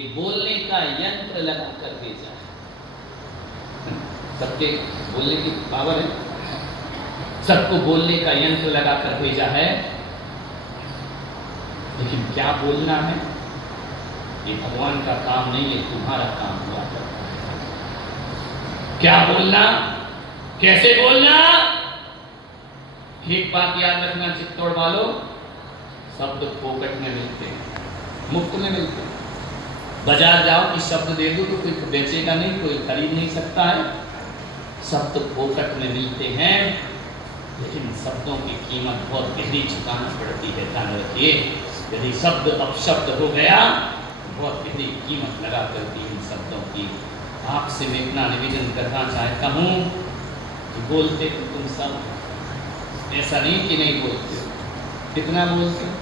एक बोलने का यंत्र लगा कर भेजा है। सबके बोलने की पावर है, सबको बोलने का यंत्र लगा कर भेजा है, लेकिन क्या बोलना है ये भगवान का काम नहीं है, तुम्हारा काम हुआ करता है। क्या बोलना, कैसे बोलना। एक बात याद रखना चित्तौड़ वालों, शब्द फोकट में मिलते हैं, मुफ्त में मिलते हैं। बाजार जाओ कि शब्द दे दो तो कोई बेचेगा नहीं, कोई खरीद नहीं सकता है। शब्द फोकट में मिलते हैं, लेकिन शब्दों की कीमत बहुत गहरी चुकाना पड़ती है। ध्यान रखिए, यदि शब्द अपशब्द हो गया तो बहुत गहरी कीमत लगा करती है इन शब्दों की। आपसे मैं इतना निवेदन करना चाहता हूँ कि बोलते तो तुम सब, ऐसा नहीं कि नहीं बोलते हो। कितना बोलते हो?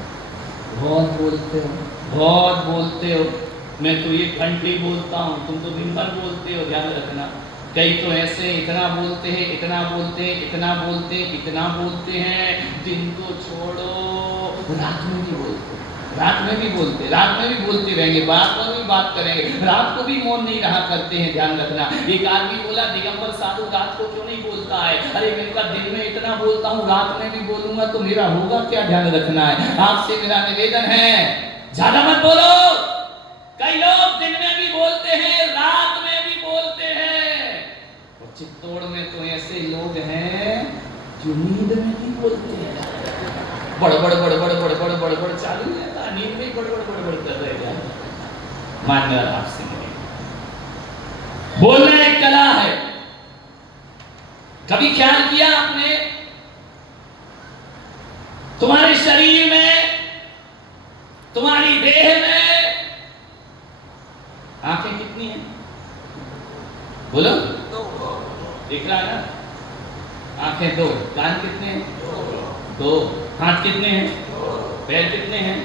बहुत बोलते हो, बहुत बोलते हो। मैं तो ये घंटे बोलता हूँ, तुम तो दिन भर बोलते हो। ध्यान रखना, कई तो ऐसे इतना बोलते हैं, इतना बोलते हैं, इतना बोलते हैं, इतना बोलते हैं, दिन को छोड़ो रात में भी बोलते, रात में भी बोलते, रात में भी बोलते रहेंगे, बात में भी बात करेंगे, रात को भी मौन नहीं रहा करते हैं। ध्यान रखना। एक आदमी बोला, दिगंबर साधु रात को क्यों नहीं बोलता है? अरे मैं कहा दिन में इतना बोलता हूँ, रात में भी बोलूंगा तो मेरा होगा क्या? ध्यान रखना है। आपसे मेरा निवेदन है, ज्यादा मत बोलो। कई लोग दिन में भी बोलते हैं, रात में भी बोलते हैं, और चित्तौड़ में तो ऐसे लोग हैं जो नींद में भी बोलते हैं। बड़बड़ बड़बड़ बड़बड़ बड़बड़ चालू रहता, नींद में बड़बड़ बड़बड़ कर रहे हैं। मान्य आपसे बोलना एक कला है। कभी ख्याल किया आपने, तुम्हारे शरीर में, तुम्हारी देह में आंखें कितनी हैं? बोलो, दिख रहा है ना? आंखें दो। कान कितने हैं? दो। हाथ कितने हैं? पैर कितने हैं?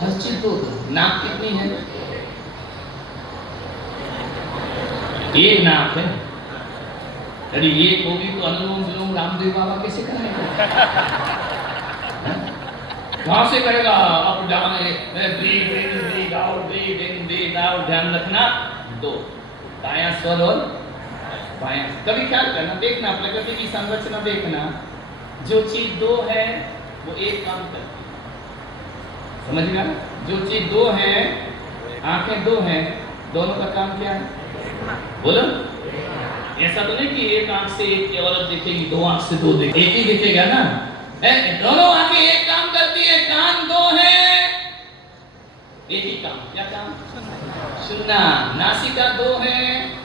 हर चीज दो। नाक कितनी है? एक नाक है। अरे ये को भी तो अनुलोम विलोम रामदेव बाबा कैसे करेगा? कहां से करेगा? अप डाउन, ब्रीथ इन ब्रीथ आउट, ब्रीथ इन ब्रीथ आउट। ध्यान रखना, दो। दायां स्वर और बायां। कभी ख्याल करना, देखना प्रकृति की संरचना देखना, जो चीज दो है वो एक काम करती है। समझ गया? जो चीज दो है, आंखें दो हैं, दोनों का काम क्या है? बोलो। ऐसा तो नहीं कि एक आंख से एक औरत दिखेगी, दो आंख से दो दिखेगी, एक ही दिखेगा ना? दोनों आंखें एक काम करती है। कान दो है, एक ही काम। क्या काम? सुनना। नासिका दो है,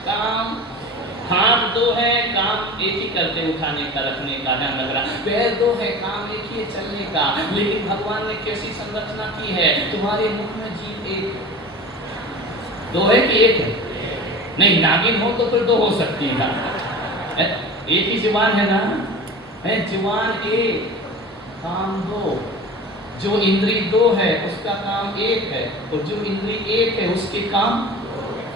काम। हाथ दो है, काम एक ही करते, उठाने का, रखने का, ध्यान रख रहा। पैर दो है, काम एक ही है, चलने का। लेकिन भगवान ने कैसी संरचना की है? तुम्हारे मुख में जीभ एक दो है कि एक है? नहीं, नागिन हो तो फिर दो हो सकती है ना। एक ही जुबान है ना? है जुबान एक, काम दो। जो इंद्री दो है उसका काम एक है, और जो इंद्री एक है उसके काम।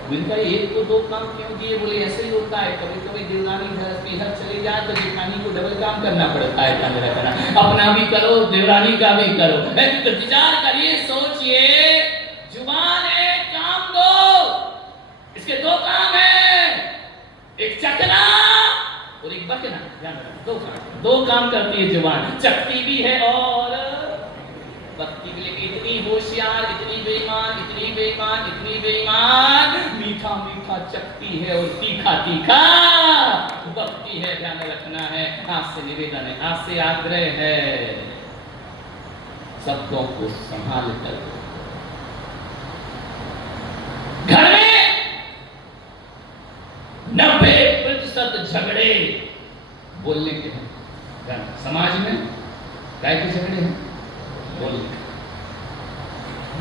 उनका एक को दो काम क्यों दिए? बोले ऐसे ही होता है, कभी कभी देवरानी घर चले जाए तो जेठानी को डबल काम करना पड़ता है। करना, अपना भी करो, देवरानी का भी करो। तो विचार करिए, सोचिए, जुबान एक, काम दो। इसके दो काम है, एक चखना और एक बकना। ध्यान रखना, दो काम करती है जुबान। चखती भी है और बकती भी। लेकिन इतनी होशियार, इतनी बेईमान, इतनी बेईमान, इतनी बेईमान, मीठा मीठा चखती है और तीखा तीखा बकती है। ध्यान रखना है। आज से निवेदन है, आज से आग्रह है, शब्दों को संभाल कर। घर में 90% झगड़े बोलने के हैं। समाज में क्या के झगड़े हैं? बोलने।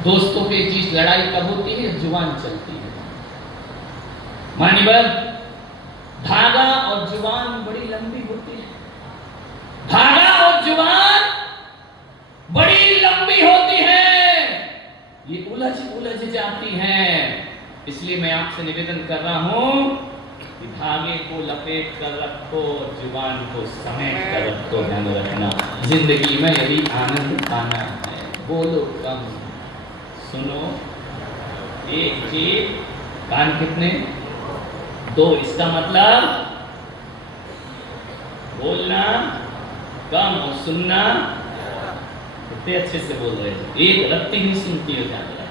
दोस्तों के बीच लड़ाई कब होती है? जुबान चलती है। मानिबल, धागा और जुबान बड़ी लंबी होती है। धागा और जुबान बड़ी लंबी होती है, ये उलझ जाती हैं। इसलिए मैं आपसे निवेदन कर रहा हूं कि धागे को लपेट कर रखो, जुबान को समेट कर रखो। ध्यान रखना, जिंदगी में यदि आनंद पाना है, बोलो कम, सुनो एक चीज, कान कितने? दो। इसका मतलब बोलना कम और सुनना कितने अच्छे से बोल रहे हैं। एक रत्ती नहीं सुनती हो ज्यादा।